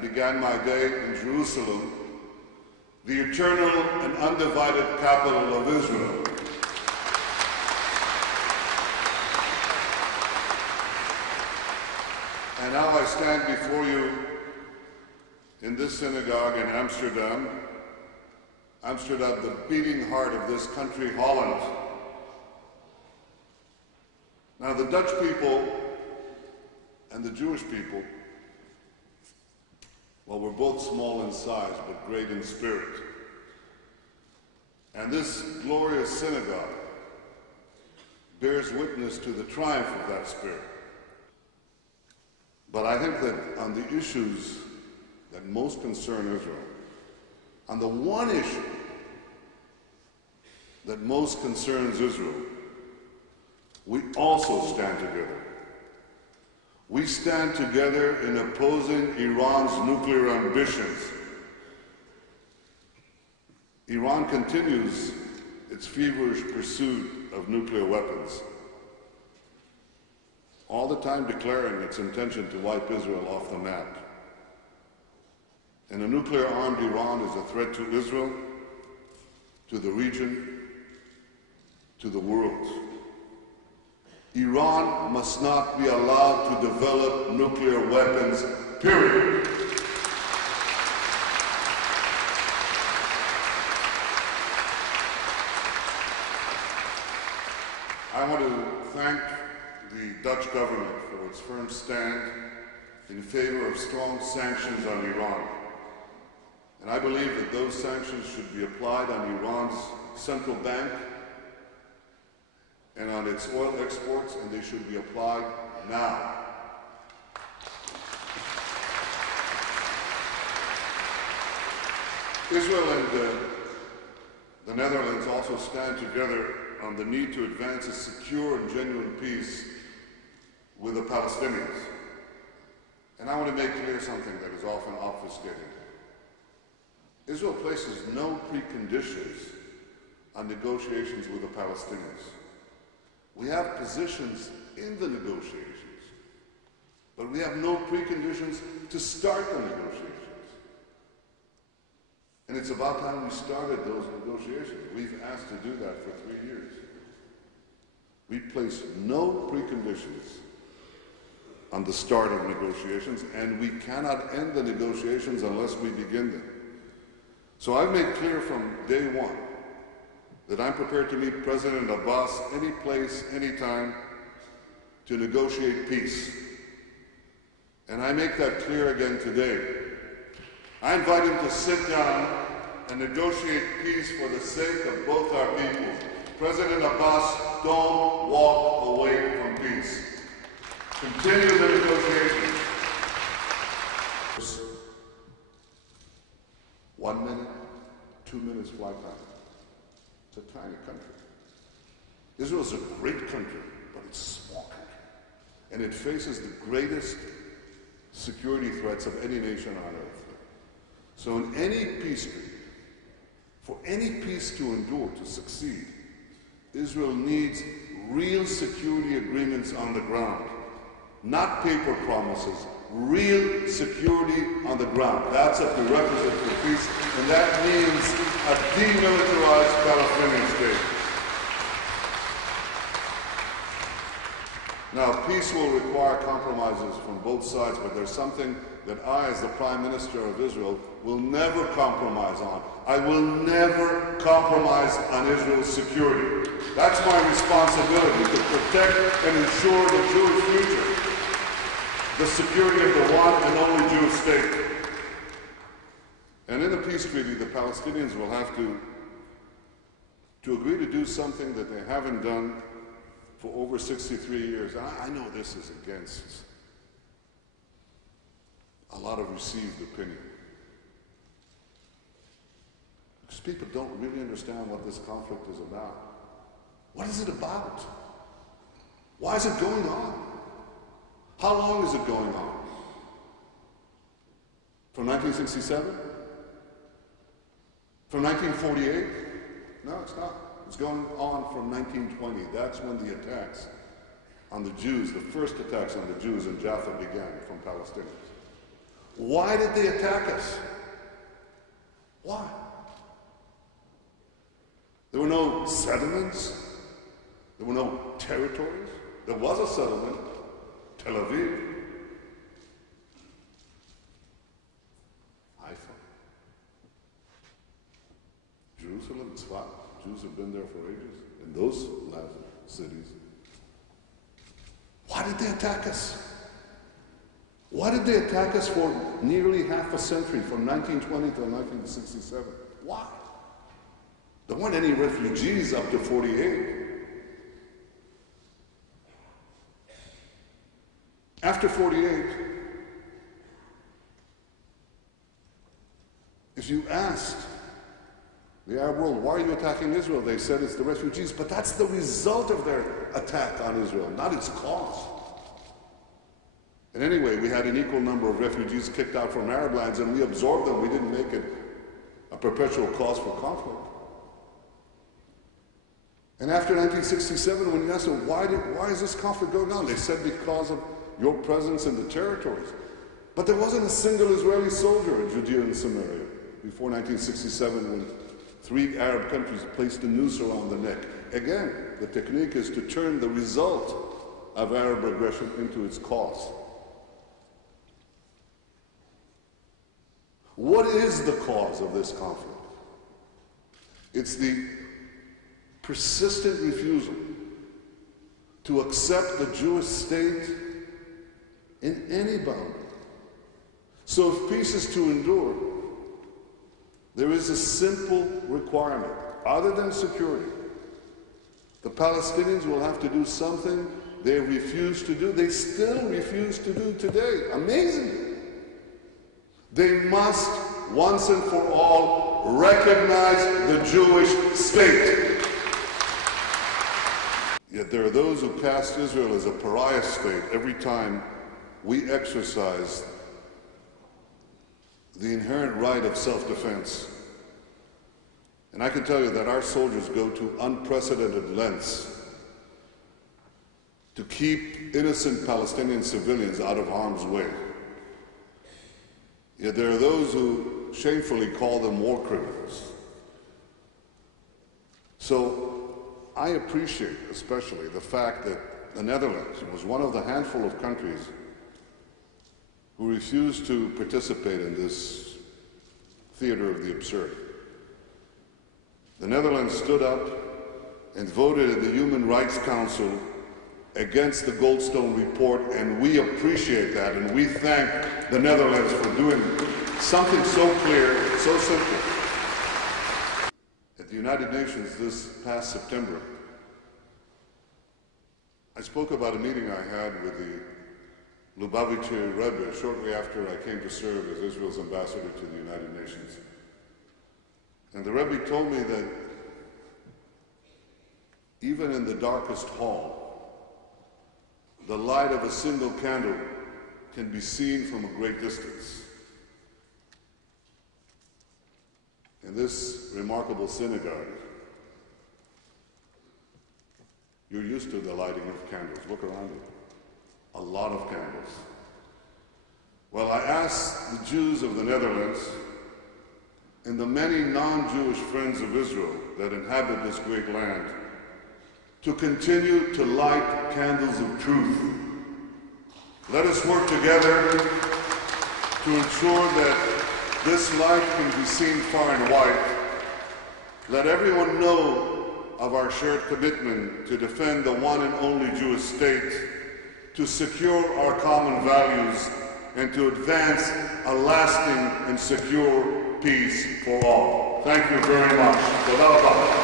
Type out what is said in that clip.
began my day in Jerusalem, the eternal and undivided capital of Israel. And now I stand before you in this synagogue in Amsterdam, the beating heart of this country, Holland. Now the Dutch people and the Jewish people, well, we're both small in size, but great in spirit. And this glorious synagogue bears witness to the triumph of that spirit. But I think that on the issues that most concern Israel, on the one issue that most concerns Israel, we also stand together. We stand together in opposing Iran's nuclear ambitions. Iran continues its feverish pursuit of nuclear weapons, all the time declaring its intention to wipe Israel off the map. And a nuclear-armed Iran is a threat to Israel, to the region, to the world. Iran must not be allowed to develop nuclear weapons, period. I want to thank the Dutch government for its firm stand in favor of strong sanctions on Iran. And I believe that those sanctions should be applied on Iran's central bank and on its oil exports, and they should be applied now. Israel and the Netherlands also stand together on the need to advance a secure and genuine peace with the Palestinians. And I want to make clear something that is often obfuscated. Israel places no preconditions on negotiations with the Palestinians. We have positions in the negotiations, but we have no preconditions to start the negotiations. And it's about time we started those negotiations. We've asked to do that for 3 years. We place no preconditions on the start of negotiations, and we cannot end the negotiations unless we begin them. So I've made clear from day one that I'm prepared to meet President Abbas any place, any time, to negotiate peace. And I make that clear again today. I invite him to sit down and negotiate peace for the sake of both our peoples. President Abbas, don't walk away from peace. Continue the negotiations. 1 minute, 2 minutes flight time. It's a tiny country. Israel is a great country, but it's a small country. And it faces the greatest security threats of any nation on earth. So in any peace treaty, for any peace to endure, to succeed, Israel needs real security agreements on the ground. Not paper promises, real security on the ground. That's a prerequisite for peace, and that means a demilitarized Palestinian state. Now, peace will require compromises from both sides, but there's something that I, as the Prime Minister of Israel, will never compromise on. I will never compromise on Israel's security. That's my responsibility, to protect and ensure the Jewish future, the security of the one and only Jewish state. And in the peace treaty, the Palestinians will have to agree to do something that they haven't done for over 63 years. I know this is against a lot of received opinion, because people don't really understand what this conflict is about. What is it about? Why is it going on? How long is it going on? From 1967? From 1948? No, it's not. It's going on from 1920. That's when the attacks on the Jews, the first attacks on the Jews in Jaffa began from Palestinians. Why did they attack us? Why? There were no settlements. There were no territories. There was a settlement, Tel Aviv, Haifa, Jerusalem, Tzfat. Jews have been there for ages in those cities. Why did they attack us? Why did they attack us for nearly half a century, from 1920 to 1967? Why? There weren't any refugees up to 48. After 48, if you asked the Arab world, why are you attacking Israel? They said it's the refugees, but that's the result of their attack on Israel, not its cause. And anyway, we had an equal number of refugees kicked out from Arab lands, and we absorbed them. We didn't make it a perpetual cause for conflict. And after 1967, when you asked them, why is this conflict going on? They said because of your presence in the territories. But there wasn't a single Israeli soldier in Judea and Samaria before 1967, when 3 Arab countries placed a noose around the neck. Again, the technique is to turn the result of Arab aggression into its cause. What is the cause of this conflict? It's the persistent refusal to accept the Jewish state in any boundary. So if peace is to endure, there is a simple requirement, other than security. The Palestinians will have to do something they refuse to do. They still refuse to do today. Amazing. They must, once and for all, recognize the Jewish state. Yet there are those who cast Israel as a pariah state every time we exercise the inherent right of self-defense. And I can tell you that our soldiers go to unprecedented lengths to keep innocent Palestinian civilians out of harm's way. Yet there are those who shamefully call them war criminals. So I appreciate especially the fact that the Netherlands was one of the handful of countries who refused to participate in this theater of the absurd. The Netherlands stood up and voted at the Human Rights Council against the Goldstone report, and we appreciate that, and we thank the Netherlands for doing something so clear, so simple. At the United Nations this past September, I spoke about a meeting I had with the Lubavitcher Rebbe shortly after I came to serve as Israel's ambassador to the United Nations. And the Rebbe told me that even in the darkest hall, the light of a single candle can be seen from a great distance. In this remarkable synagogue, you're used to the lighting of candles. Look around you. A lot of candles. Well, I asked the Jews of the Netherlands and the many non-Jewish friends of Israel that inhabit this great land to continue to light candles of truth. Let us work together to ensure that this light can be seen far and wide. Let everyone know of our shared commitment to defend the one and only Jewish state, to secure our common values, and to advance a lasting and secure peace for all. Thank you very much.